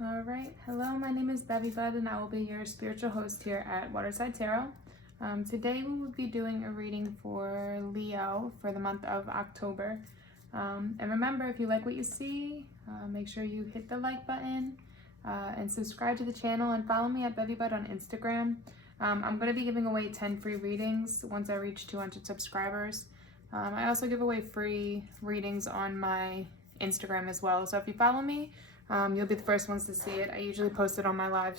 All right, hello, my name is Bevy Bud and I will be your spiritual host here at Waterside Tarot. Today we will be doing a reading for Leo for the month of October. And remember, if you like what you see, make sure you hit the like button and subscribe to the channel and follow me at Bevy Bud on Instagram. I'm going to be giving away 10 free readings once I reach 200 subscribers. I also give away free readings on my Instagram as well. So if you follow me, you'll be the first ones to see it. I usually post it on my live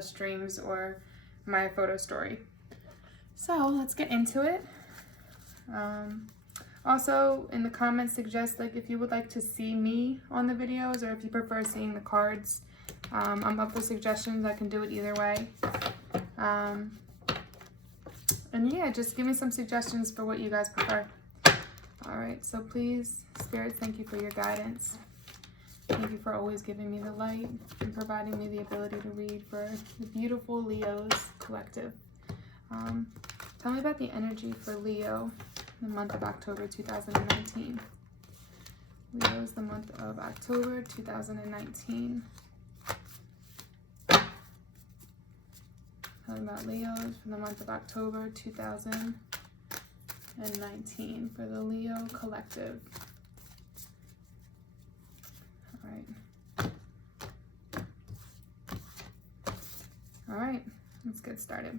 streams or my photo story. So let's get into it. Also, in the comments, suggest if you would like to see me on the videos or if you prefer seeing the cards. I'm up for suggestions. I can do it either way. And yeah, just give me some suggestions for what you guys prefer. All right, so please, spirits, thank you for your guidance. Thank you for always giving me the light and providing me the ability to read for the beautiful Leos collective. Tell me about the energy for Leo in the month of October 2019. Leo is the month of October 2019. Tell me about Leos for the month of October 2019 for the Leo collective. All right, let's get started.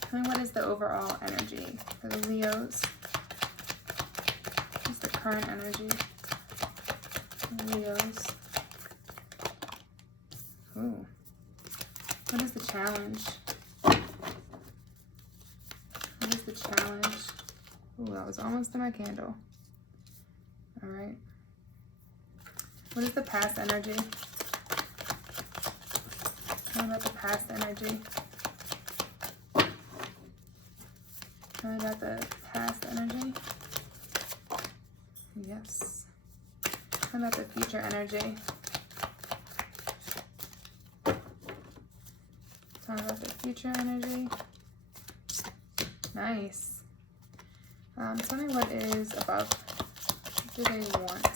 Tell me what is the overall energy for the Leos? What's the current energy for the Leos? Ooh. What is the challenge? What is the challenge? Ooh, that was almost to my candle. All right. What is the past energy? Tell me about the past energy. Tell me about the past energy. Yes. Tell me about the future energy. Tell me about the future energy. Nice. Tell me what is above. What do they want?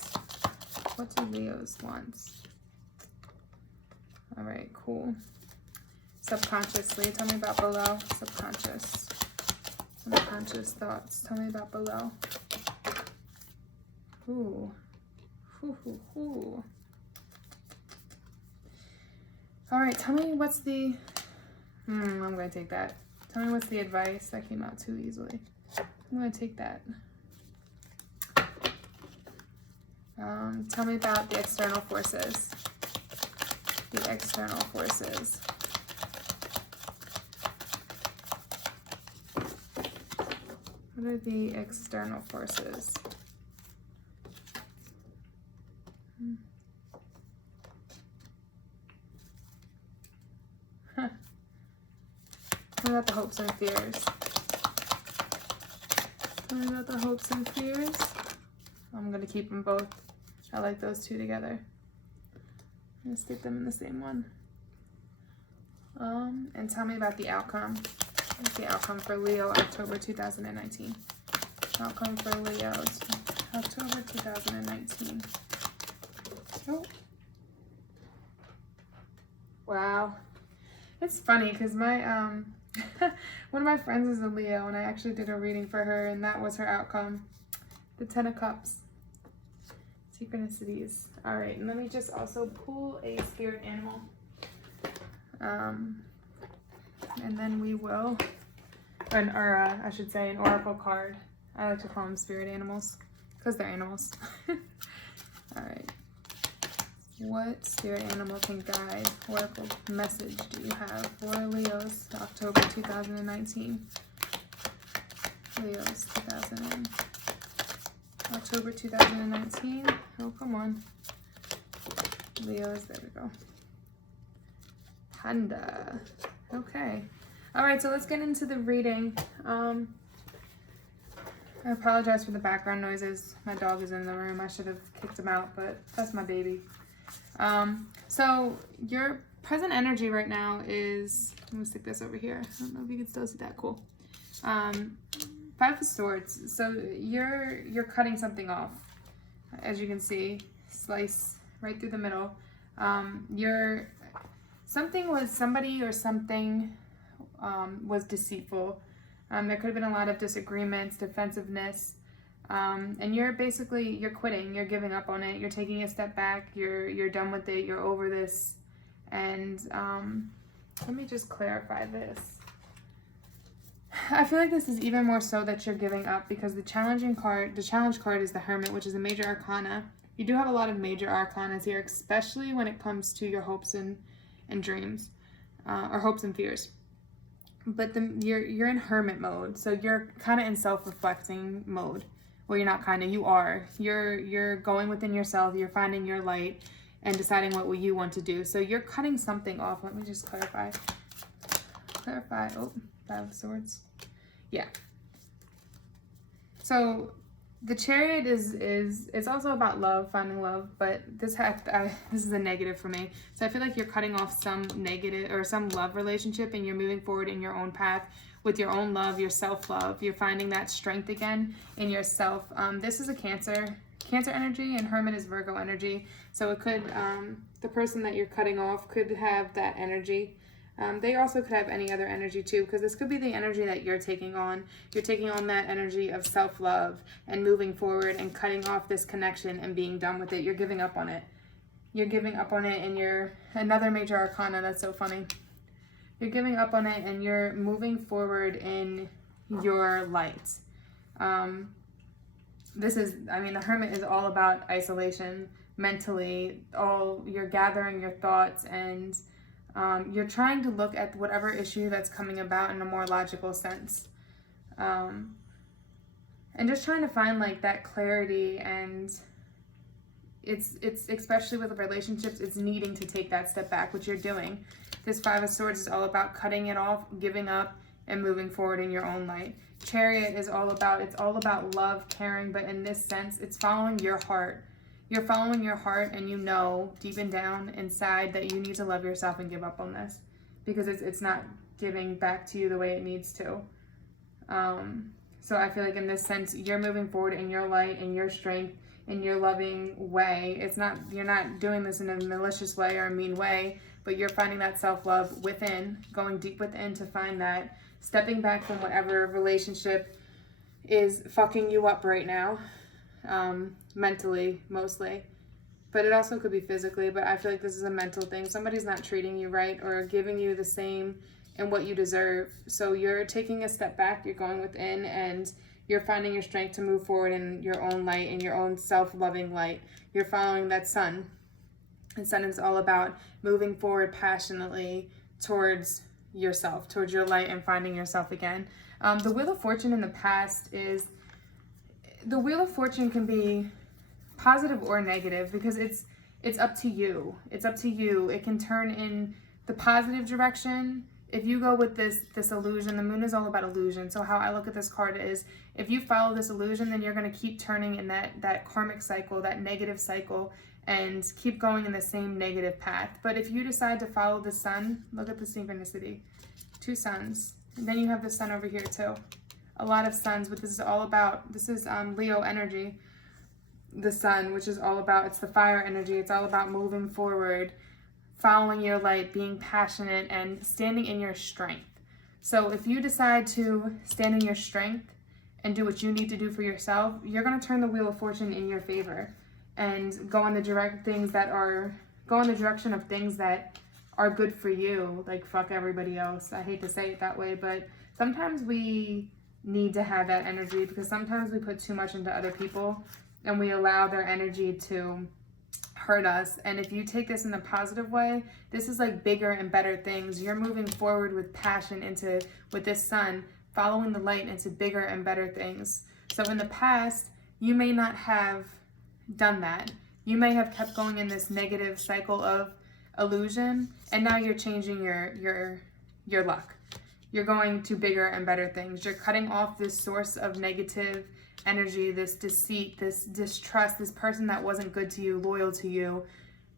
What do Leos want? All right, cool. Subconsciously, tell me about below. Subconscious thoughts. Tell me about below. Ooh. Ooh. All right, tell me what's the... I'm going to take that. Tell me what's the advice. That came out too easily. I'm going to take that. Tell me about the external forces. The external forces. What are the external forces? What about the hopes and fears? Tell me about the hopes and fears. I'm going to keep them both. I like those two together. I'm going to stick them in the same one. And tell me about the outcome. What's the outcome for Leo, October 2019? Outcome for Leo, October 2019. Oh. Wow. It's funny because my, one of my friends is a Leo and I actually did a reading for her and that was her outcome. The 10 of Cups. Synchronicities. All right, and let me just also pull a spirit animal. And then we will, I should say an oracle card. I like to call them spirit animals because they're animals. All right. What spirit animal can guide? Oracle message do you have for Leos, October 2019? Leos, October 2019. Oh, come on. Leos, there we go. Panda. Okay. All right, so let's get into the reading. I apologize for the background noises. My dog is in the room. I should have kicked him out, but that's my baby. So your present energy right now is, I'm gonna stick this over here. I don't know if you can still see that. Cool. 5 of Swords. So you're cutting something off. As you can see, slice right through the middle. You're somebody or something was deceitful. There could have been a lot of disagreements, defensiveness, and you're quitting. You're giving up on it. You're taking a step back. You're done with it. You're over this. And let me just clarify this. I feel like this is even more so that you're giving up, because the challenge card is the Hermit, which is a major arcana. You do have a lot of major arcanas here, especially when it comes to your hopes and dreams, or hopes and fears. But you're in Hermit mode, so you're kind of in self-reflecting mode. Well, you're not kind of, you are. You're going within yourself, you're finding your light and deciding what you want to do. So you're cutting something off. Let me just clarify. Oh, Five of Swords. Yeah. So the Chariot it's also about love, finding love, but this is a negative for me. So I feel like you're cutting off some negative or some love relationship, and you're moving forward in your own path with your own love, your self-love. You're finding that strength again in yourself. This is a Cancer energy, and Hermit is Virgo energy. So it could, the person that you're cutting off could have that energy. They also could have any other energy too, because this could be the energy that you're taking on. You're taking on that energy of self-love and moving forward and cutting off this connection and being done with it. You're giving up on it. You're giving up on it, and you're another major arcana. That's so funny. You're giving up on it, and you're moving forward in your light. The Hermit is all about isolation mentally. You're gathering your thoughts, and you're trying to look at whatever issue that's coming about in a more logical sense. And just trying to find like that clarity, and it's especially with relationships, it's needing to take that step back, which you're doing. This Five of Swords is all about cutting it off, giving up, and moving forward in your own light. Chariot is all about love, caring, but in this sense, it's following your heart. You're following your heart, and you know deep and down inside that you need to love yourself and give up on this, because it's not giving back to you the way it needs to. So I feel like in this sense, you're moving forward in your light, in your strength, in your loving way. You're not doing this in a malicious way or a mean way, but you're finding that self-love within, going deep within to find that, stepping back from whatever relationship is fucking you up right now, mentally mostly, but it also could be physically. But I feel like this is a mental thing. Somebody's not treating you right or giving you the same and what you deserve. So you're taking a step back, you're going within, and you're finding your strength to move forward in your own light, in your own self-loving light. You're following that sun. And sun is all about moving forward passionately towards yourself, towards your light, and finding yourself again. The Wheel of Fortune in the past the Wheel of Fortune can be positive or negative, because it's up to you. It's up to you. It can turn in the positive direction. If you go with this illusion, the moon is all about illusion. So how I look at this card is, if you follow this illusion, then you're going to keep turning in that karmic cycle, that negative cycle, and keep going in the same negative path. But if you decide to follow the sun, look at the synchronicity. 2 suns. And then you have the sun over here too. A lot of suns, but this is Leo energy. The sun, which is all about, it's the fire energy. It's all about moving forward, following your light, being passionate, and standing in your strength. So if you decide to stand in your strength and do what you need to do for yourself, you're going to turn the Wheel of Fortune in your favor and go in the direction of things that are good for you. Like, fuck everybody else. I hate to say it that way, but sometimes we need to have that energy, because sometimes we put too much into other people and we allow their energy to hurt us. And if you take this in a positive way, this is like bigger and better things. You're moving forward with passion with this sun, following the light into bigger and better things. So in the past, you may not have done that. You may have kept going in this negative cycle of illusion, and now you're changing your luck. You're going to bigger and better things. You're cutting off this source of negative energy, this deceit, this distrust, this person that wasn't good to you, loyal to you,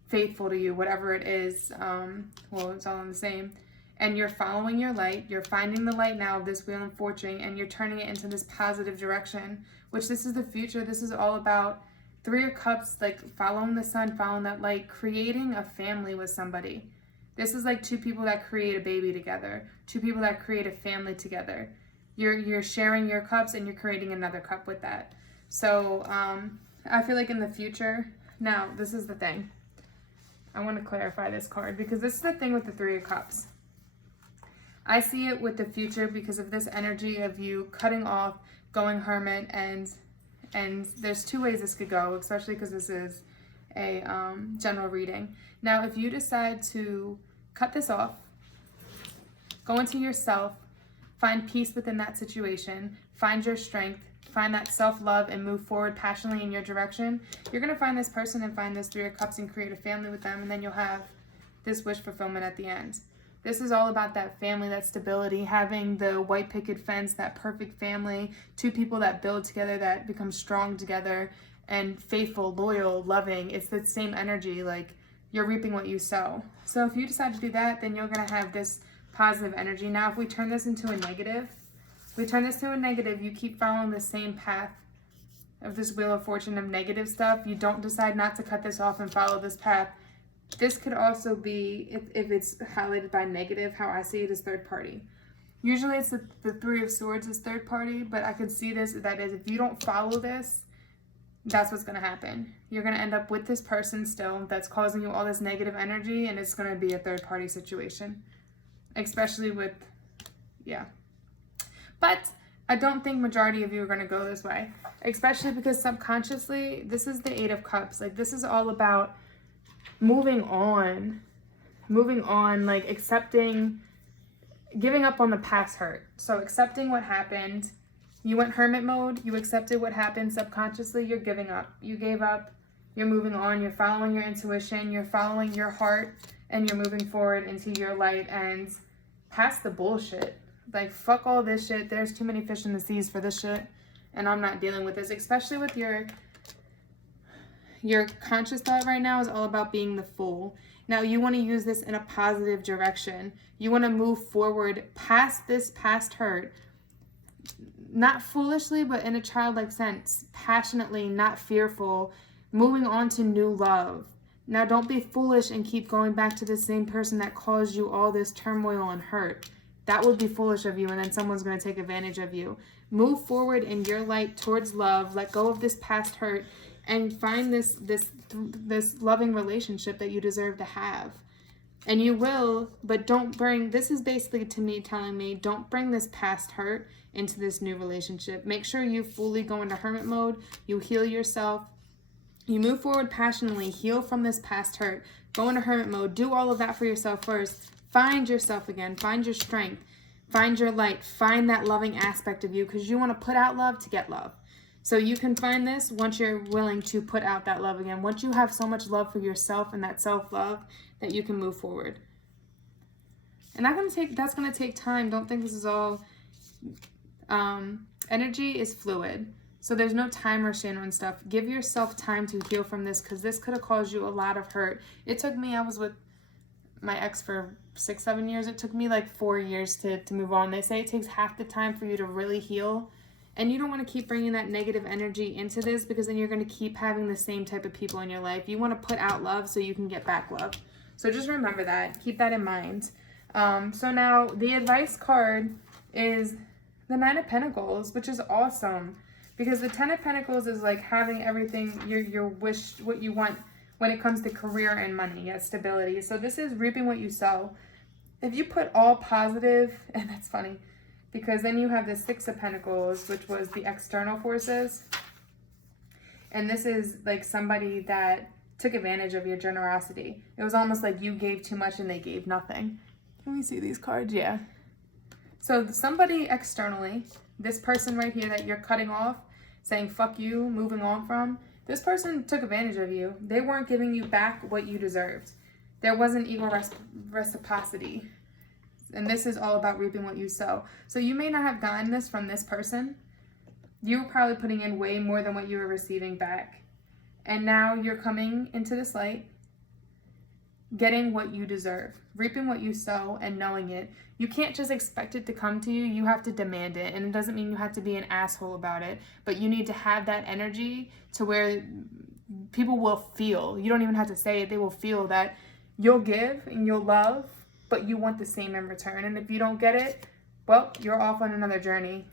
faithful to you, whatever it is. It's all in the same. And you're following your light. You're finding the light now of this Wheel of Fortune, and you're turning it into this positive direction, which this is the future. This is all about Three of Cups, like following the sun, following that light, creating a family with somebody. This is like two people that create a baby together, two people that create a family together. You're sharing your cups and you're creating another cup with that. So I feel like in the future, now this is the thing. I want to clarify this card because this is the thing with the Three of Cups. I see it with the future because of this energy of you cutting off, going hermit, and there's two ways this could go, especially because this is a general reading. Now, if you decide to cut this off, go into yourself, find peace within that situation, find your strength, find that self-love, and move forward passionately in your direction, you're going to find this person and find this Three of Cups and create a family with them, and then you'll have this wish fulfillment at the end. This is all about that family, that stability, having the white picket fence, that perfect family, two people that build together, that become strong together, and faithful, loyal, loving. It's the same energy, like you're reaping what you sow. So if you decide to do that, then you're going to have this positive energy. Now, if we turn this into a negative, you keep following the same path of this Wheel of Fortune of negative stuff. You don't decide not to cut this off and follow this path. This could also be, if it's highlighted by negative, how I see it is third party. Usually it's the Three of Swords is third party, but I could see this, that is, if you don't follow this, that's what's going to happen. You're going to end up with this person still that's causing you all this negative energy, and it's going to be a third party situation. Especially with, yeah. But I don't think majority of you are going to go this way. Especially because subconsciously, this is the Eight of Cups. Like, this is all about moving on, like accepting, giving up on the past hurt. So accepting what happened. You went hermit mode, you accepted what happened subconsciously, you're giving up. You gave up, you're moving on, you're following your intuition, you're following your heart, and you're moving forward into your light and past the bullshit. Like, fuck all this shit. There's too many fish in the seas for this shit, and I'm not dealing with this, especially with your conscious thought right now is all about being the Fool. Now, you want to use this in a positive direction. You want to move forward past this past hurt, not foolishly, but in a childlike sense, passionately, not fearful, moving on to new love. Now, don't be foolish and keep going back to the same person that caused you all this turmoil and hurt. That would be foolish of you, and then someone's going to take advantage of you. Move forward in your light towards love. Let go of this past hurt and find this loving relationship that you deserve to have. And you will, but don't bring, this is basically to me telling me, don't bring this past hurt into this new relationship. Make sure you fully go into hermit mode. You heal yourself. You move forward passionately. Heal from this past hurt. Go into hermit mode. Do all of that for yourself first. Find yourself again. Find your strength. Find your light. Find that loving aspect of you, because you want to put out love to get love. So you can find this once you're willing to put out that love again. Once you have so much love for yourself and that self-love that you can move forward. And that's gonna take time. Don't think this is all energy is fluid. So there's no timer, Shannon, and stuff. Give yourself time to heal from this, because this could have caused you a lot of hurt. It took me, I was with my ex for 6-7 years. It took me like 4 years to move on. They say it takes half the time for you to really heal. And you don't want to keep bringing that negative energy into this, because then you're going to keep having the same type of people in your life. You want to put out love so you can get back love. So just remember that. Keep that in mind. So now the advice card is the Nine of Pentacles, which is awesome, because the Ten of Pentacles is like having everything, your wish, what you want when it comes to career and money, yeah, stability. So this is reaping what you sow. If you put all positive, and that's funny, because then you have the Six of Pentacles, which was the external forces. And this is like somebody that took advantage of your generosity. It was almost like you gave too much and they gave nothing. Can we see these cards? Yeah. So somebody externally, this person right here that you're cutting off, saying fuck you, moving on from, this person took advantage of you. They weren't giving you back what you deserved. There wasn't equal reciprocity. And this is all about reaping what you sow. So you may not have gotten this from this person. You were probably putting in way more than what you were receiving back. And now you're coming into this light, getting what you deserve, reaping what you sow and knowing it. You can't just expect it to come to you. You have to demand it. And it doesn't mean you have to be an asshole about it, but you need to have that energy to where people will feel, you don't even have to say it, they will feel that you'll give and you'll love, but you want the same in return. And if you don't get it, well, you're off on another journey.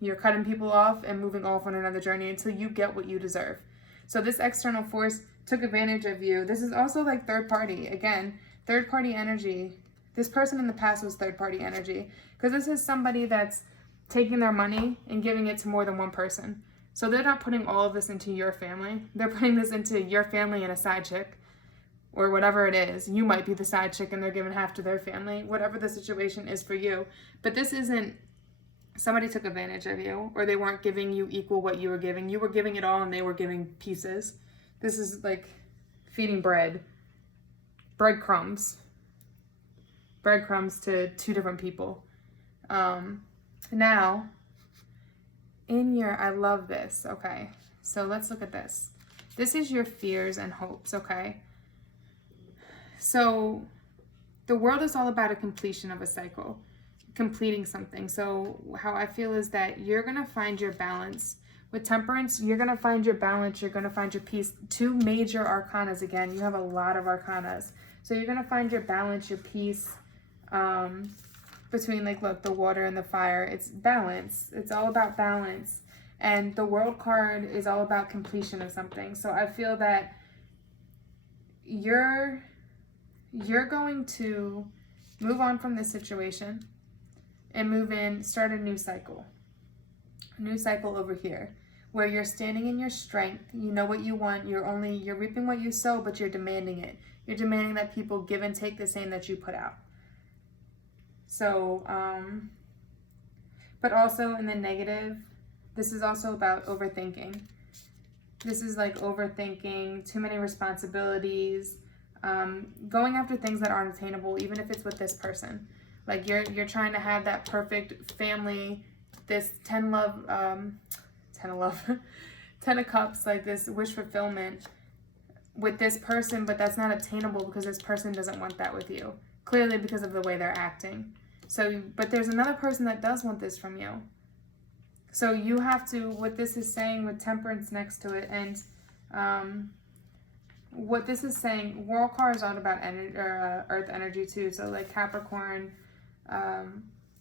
You're cutting people off and moving off on another journey until you get what you deserve. So this external force took advantage of you. This is also like third party. Again, third party energy. This person in the past was third party energy, because this is somebody that's taking their money and giving it to more than one person. So they're not putting all of this into your family. They're putting this into your family and a side chick, or whatever it is. You might be the side chick and they're giving half to their family, whatever the situation is for you. But this isn't somebody took advantage of you, or they weren't giving you equal what you were giving. You were giving it all and they were giving pieces. This is like feeding breadcrumbs to two different people. Now, I love this. Okay, so let's look at this. This is your fears and hopes, okay? So the world is all about a completion of a cycle, completing something. So how I feel is that you're going to find your balance. With Temperance, you're going to find your balance. You're going to find your peace. Two major arcanas again. You have a lot of arcanas. So you're going to find your balance, your peace, between, like, look, the water and the fire. It's balance. It's all about balance. And the World card is all about completion of something. So I feel that you're going to move on from this situation and start a new cycle. A new cycle over here, where you're standing in your strength. You know what you want. You're reaping what you sow, but you're demanding it. You're demanding that people give and take the same that you put out. So, but also in the negative, this is also about overthinking. This is like overthinking, too many responsibilities, going after things that aren't attainable, even if it's with this person. Like you're trying to have that perfect family, this 10 of cups, like this wish fulfillment with this person, but that's not obtainable because this person doesn't want that with you. Clearly because of the way they're acting. So, but there's another person that does want this from you. So you have to, what this is saying with Temperance next to it, and what this is saying, World card is all about energy, or Earth energy too. So like Capricorn,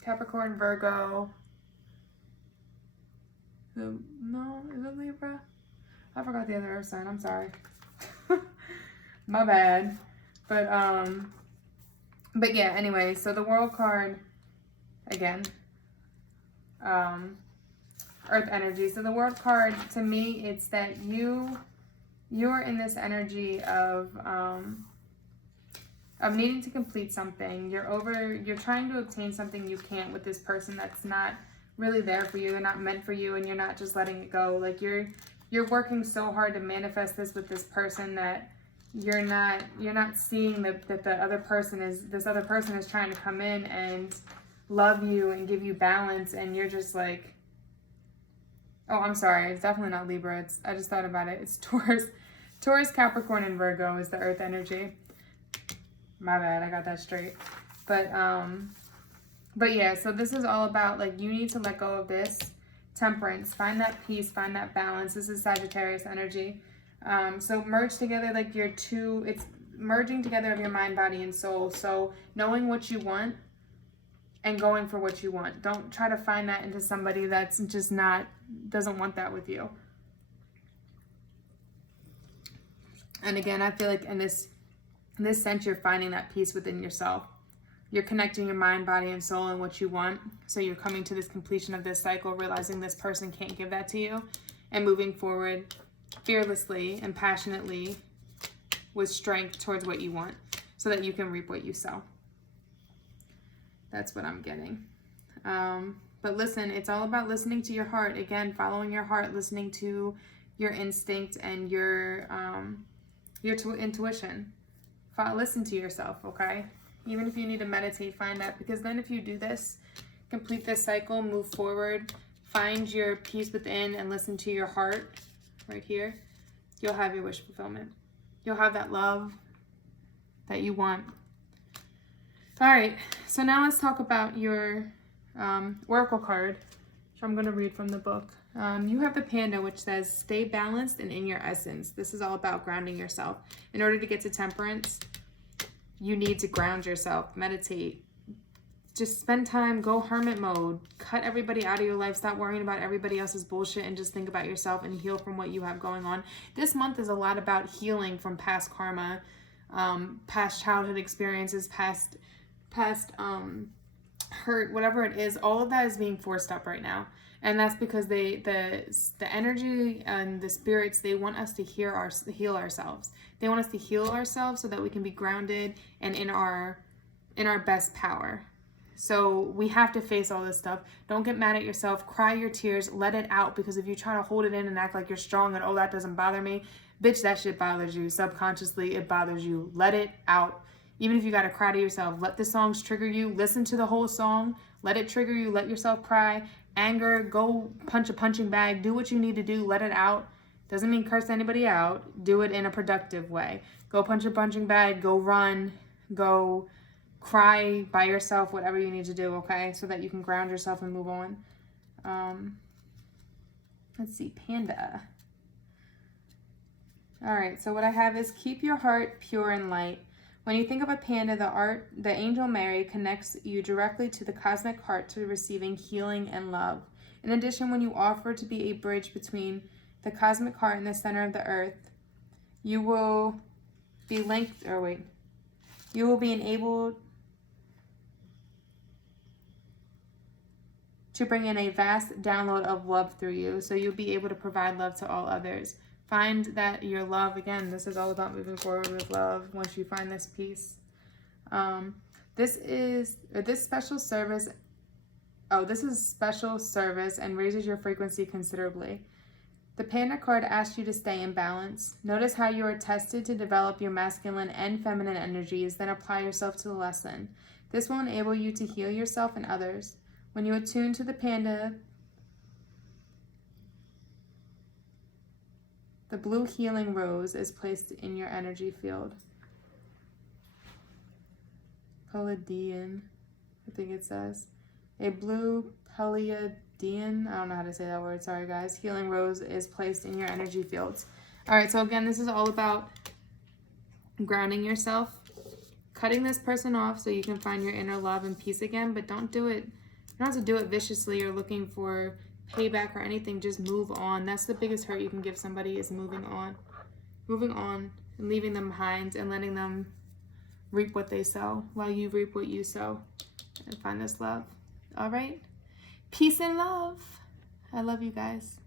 Virgo. No, is it Libra? I forgot the other Earth sign. I'm sorry. My bad. But yeah, anyway, so the World card, again, Earth energy. So the World card, to me, it's that you're in this energy of needing to complete something. You're trying to obtain something you can't with this person that's not really there for you. They're not meant for you, and you're not just letting it go. Like you're working so hard to manifest this with this person that you're not seeing that this other person is trying to come in and love you and give you balance, and you're just like, oh, I'm sorry, it's definitely not Libra. I just thought about it. It's Taurus, Capricorn, and Virgo is the Earth energy. My bad, I got that straight. But yeah, so this is all about, like, you need to let go of this. Temperance, find that peace, find that balance. This is Sagittarius energy. So merge together, like it's merging together of your mind, body, and soul. So knowing what you want and going for what you want. Don't try to find that into somebody that's just doesn't want that with you. And again, I feel like in this sense, you're finding that peace within yourself. You're connecting your mind, body, and soul and what you want. So you're coming to this completion of this cycle, realizing this person can't give that to you, and moving forward fearlessly and passionately with strength towards what you want so that you can reap what you sow. That's what I'm getting. But listen, it's all about listening to your heart. Again, following your heart, listening to your instinct and your intuition. Listen to yourself, okay? Even if you need to meditate, find that. Because then if you do this, complete this cycle, move forward, find your peace within and listen to your heart right here, you'll have your wish fulfillment. You'll have that love that you want. All right, so now let's talk about your Oracle card, which I'm going to read from the book. You have the Panda, which says, stay balanced and in your essence. This is all about grounding yourself. In order to get to temperance, you need to ground yourself, meditate. Just spend time, go hermit mode, cut everybody out of your life, stop worrying about everybody else's bullshit and just think about yourself and heal from what you have going on. This month is a lot about healing from past karma, past childhood experiences, past hurt, whatever it is. All of that is being forced up right now. And that's because the energy and the spirits, they want us to heal ourselves. They want us to heal ourselves so that we can be grounded and in our best power. So we have to face all this stuff. Don't get mad at yourself. Cry your tears. Let it out, because if you try to hold it in and act like you're strong and, oh, that doesn't bother me, bitch, that shit bothers you. Subconsciously, it bothers you. Let it out. Even if you got to cry to yourself, let the songs trigger you. Listen to the whole song. Let it trigger you. Let yourself cry. Anger, go punch a punching bag. Do what you need to do. Let it out. Doesn't mean curse anybody out. Do it in a productive way. Go punch a punching bag. Go run. Go cry by yourself, whatever you need to do, okay? So that you can ground yourself and move on. Let's see, Panda. All right, so what I have is keep your heart pure and light. When you think of a panda, the angel Mary connects you directly to the cosmic heart to receiving healing and love. In addition, when you offer to be a bridge between the cosmic heart and the center of the earth, you will be enabled to bring in a vast download of love through you, so you'll be able to provide love to all others. Find that your love, again, this is all about moving forward with love once you find this peace. This is special service and raises your frequency considerably. The Panda card asks you to stay in balance. Notice how you are tested to develop your masculine and feminine energies, then apply yourself to the lesson. This will enable you to heal yourself and others. When you attune to the Panda, the blue healing rose is placed in your energy field. Palladian, I think it says. A blue Palladian, I don't know how to say that word, sorry guys. Healing rose is placed in your energy fields. All right, so again, this is all about grounding yourself, cutting this person off so you can find your inner love and peace again, but don't do it. You don't have to do it viciously or looking for payback or anything. Just move on. That's the biggest hurt you can give somebody, is moving on. Moving on and leaving them behind and letting them reap what they sow while you reap what you sow and find this love. All right? Peace and love. I love you guys.